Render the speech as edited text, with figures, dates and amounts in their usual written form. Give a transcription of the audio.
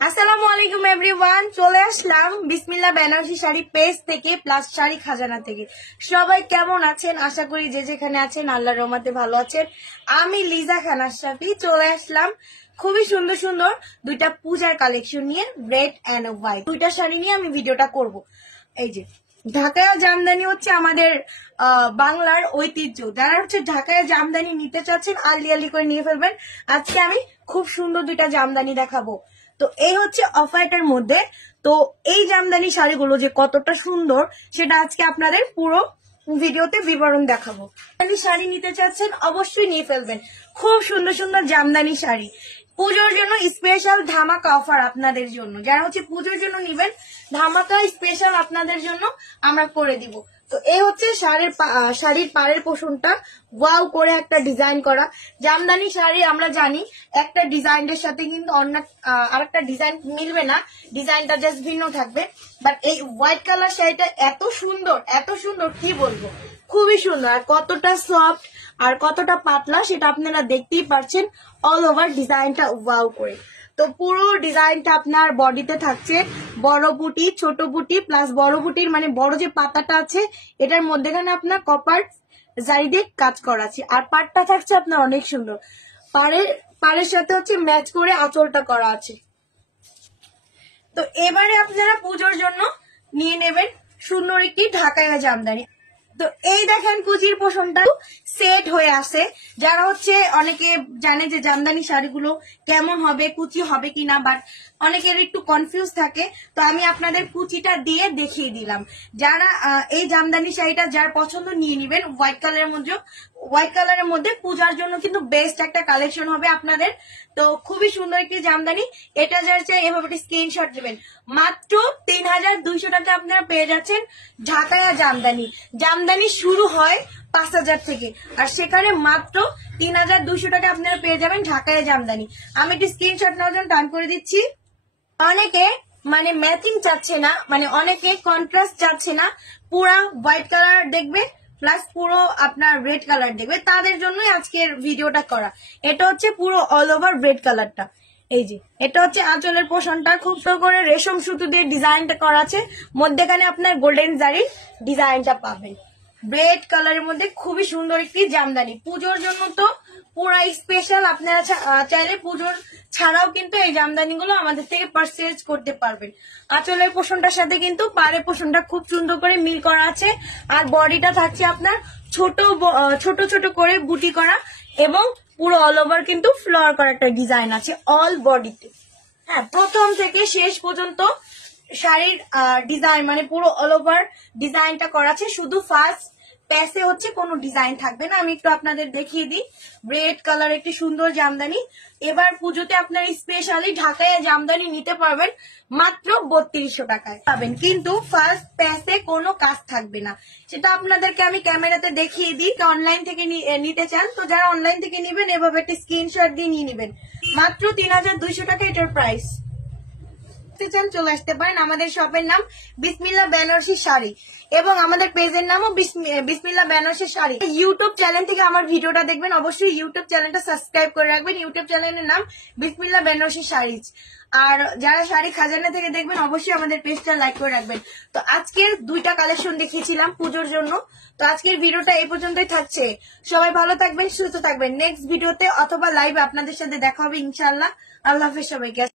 আসসালামু আলাইকুম এভরিওয়ান, চলে আসলাম বিসমিল্লাহ বেনারসি শাড়ি পেজ থেকে প্লাস শাড়ি খাজানা থেকে। সবাই কেমন আছেন? আশা করি যে যেখানে আছেন আল্লাহর রহমতে ভালো আছেন। আমি লিজা খান আশরাফি চলে আসলাম খুবই সুন্দর সুন্দর দুইটা পূজার কালেকশন নিয়ে, রেড এন্ড হোয়াইট দুইটা শাড়ি নিয়ে আমি ভিডিওটা করব। এই যে ঢাকায় জামদানি হচ্ছে আমাদের বাংলার ঐতিহ্য। যারা হচ্ছে ঢাকায় জামদানি নিতে চাচ্ছেন আলি আলি করে নিয়ে ফেলবেন। আজকে আমি খুব সুন্দর দুইটা জামদানি দেখাবো। তো এই হচ্ছে অফ হোয়াইটের মধ্যে। তো এই জামদানি শাড়িগুলো যে কতটা সুন্দর সেটা আজকে আপনাদের পুরো ভিডিওতে বিবরণ দেখাবো। জামদানি শাড়ি নিতে চাচ্ছেন অবশ্যই নিয়ে ফেলবেন। খুব সুন্দর সুন্দর জামদানি শাড়ি পুজোর জন্য স্পেশাল ধামাকা অফার আপনাদের জন্য। যারা হচ্ছে পুজোর জন্য নিবেন ধামাকা স্পেশাল আপনাদের জন্য আমরা করে দিব। তো এই হচ্ছে শাড়ির পাড়ের পোষণটা ওয়াও করে একটা ডিজাইন করা। জামদানি শাড়ি আমরা জানি একটা ডিজাইনের সাথে কিন্তু অন্য আরেকটা ডিজাইন মিলবে না, ডিজাইনটা জাস্ট ভিন্ন থাকবে। বাট এই হোয়াইট কালার শাড়িটা এত সুন্দর কি বলবো, খুবই সুন্দর। আর কতটা সফট আর কতটা পাতলা সেটা আপনারা দেখতেই পারছেন। অল ওভার ডিজাইনটা ওয়াও করে। তো পুরো ডিজাইনটা আপনার বডিতে থাকছে বড় বুটি, ছোট বুটি প্লাস বড় বুটির মানে বড় যে পাতাটা আছে এটার মধ্যেখানে আপনার কপার জারি দিয়ে কাজ করা আছে। আর পাটটা থাকছে আপনার অনেক সুন্দর, পাড়ের সাথে হচ্ছে ম্যাচ করে আঁচলটা করা আছে। তো এবারে আপনারা পুজোর জন্য নিয়ে নেবেন সুন্দর একটি ঢাকায়া জামদানি। তো এই দেখেন কুচির পোষণটা সেট হয়ে আসে। যারা হচ্ছে অনেকে জানে যে জামদানি শাড়িগুলো কেমন হবে, কুচি হবে কিনা, বাট অনেকের একটু কনফিউজ থাকে। তো আমি আপনাদের কুচিটা দিয়ে দেখিয়ে দিলাম। যারা এই জামদানি শাড়িটা যার পছন্দ নিয়ে নিবেন। হোয়াইট কালারের মধ্যে পূজার জন্য কিন্তু বেস্ট একটা কালেকশন হবে আপনাদের। তো খুবই সুন্দর একটি জামদানি। এটা যার চাই এভাবে স্ক্রিনশট দেবেন। মাত্র ৩,২০০ টাকা আপনারা পেয়ে যাচ্ছেন ঢাকায়া জামদানি। জামদানি শুরু হয় ৫,০০০ থেকে, আর সেখানে মাত্র ৩,২০০ টাকা আপনারা পেয়ে যাবেন ঢাকায়া জামদানি। আমি একটি স্ক্রিনশট নেওয়ার জন্য টান করে দিচ্ছি। অনেকে মানে ম্যাচিং চাচ্ছে না, মানে অনেকে কন্ট্রাস্ট চাচ্ছে না, পুরা হোয়াইট কালার দেখবে প্লাস পুরো আপনার রেড কালার দেখবে, তাদের জন্যই আজকের ভিডিওটা করা। এটা হচ্ছে পুরো অল ওভার রেড কালারটা। এই যে এটা হচ্ছে আঁচলের পোষণটা, খুব সুন্দর করে রেশম সুতো দিয়ে ডিজাইনটা করা আছে। মধ্যেখানে আপনার গোল্ডেন জারির ডিজাইনটা পাবেন। রেড কালারের মধ্যে খুবই সুন্দর একটি জামদানি। পুজোর জন্য তো পুরা স্পেশাল। আপনারা চাইলে পুজোর ছাড়াও কিন্তু এই জামদানিগুলো আমাদের থেকে পারচেজ করতে পারবেন। আঁচলের পোষণটার সাথে কিন্তু পাড়ের পোষণটা খুব সুন্দর করে মিল করা আছে। আর বডিটা থাকছে আপনার ছোট ছোট করে বুটি করা এবং পুরো অল ওভার কিন্তু ফ্লোয়ার করা একটা ডিজাইন আছে অল বডিতে। হ্যাঁ, প্রথম থেকে শেষ পর্যন্ত শাড়ির ডিজাইন মানে পুরো অল ওভার ডিজাইনটা করা আছে। শুধু ফার্স্ট প্যাসে হচ্ছে কোনো ডিজাইন থাকবে না। আমি একটু আপনাদের দেখিয়ে দিই। রেড কালার একটি সুন্দর জামদানি। এবার পুজোতে আপনার স্পেশালি ঢাকায় জামদানি নিতে পারবেন মাত্র ৩২০০ টাকায় পাবেন, কিন্তু ফার্স্ট প্যাসে কোনো কাজ থাকবে না। সেটা আপনাদেরকে আমি ক্যামেরাতে দেখিয়ে দিই। অনলাইন থেকে নিতে চান তো যারা অনলাইন থেকে নিবেন এভাবে একটা স্ক্রিনশট দিয়ে নিয়ে নিবেন। মাত্র ৩,২০০ টাকা এটার প্রাইস। চান চলে আসতে পারেন। আমাদের শপের নাম বিসমিল্লাহ বেনারসি শাড়ি এবং আমাদের পেজের নামও বিসমিল্লাহ বেনারসি শাড়ি। ইউটিউব চ্যানেল থেকে আমার ভিডিওটা দেখবেন, অবশ্যই ইউটিউব চ্যানেলটা সাবস্ক্রাইব করে রাখবেন। ইউটিউব চ্যানেলের নাম বিসমিল্লাহ বেনারসি শাড়ি। আর যারা শাড়ি খাজানা থেকে দেখবেন অবশ্যই আমাদের পেজটা লাইক করে রাখবেন। তো আজকের দুইটা কালেকশন দেখিয়েছিলাম পুজোর জন্য। তো আজকের ভিডিওটা এই পর্যন্তই থাকছে। সবাই ভালো থাকবেন, সুস্থ থাকবেন। নেক্সট ভিডিওতে অথবা লাইভে আপনাদের সাথে দেখা হবে ইনশাআল্লাহ। আল্লাহ হাফেজ সবাইকে।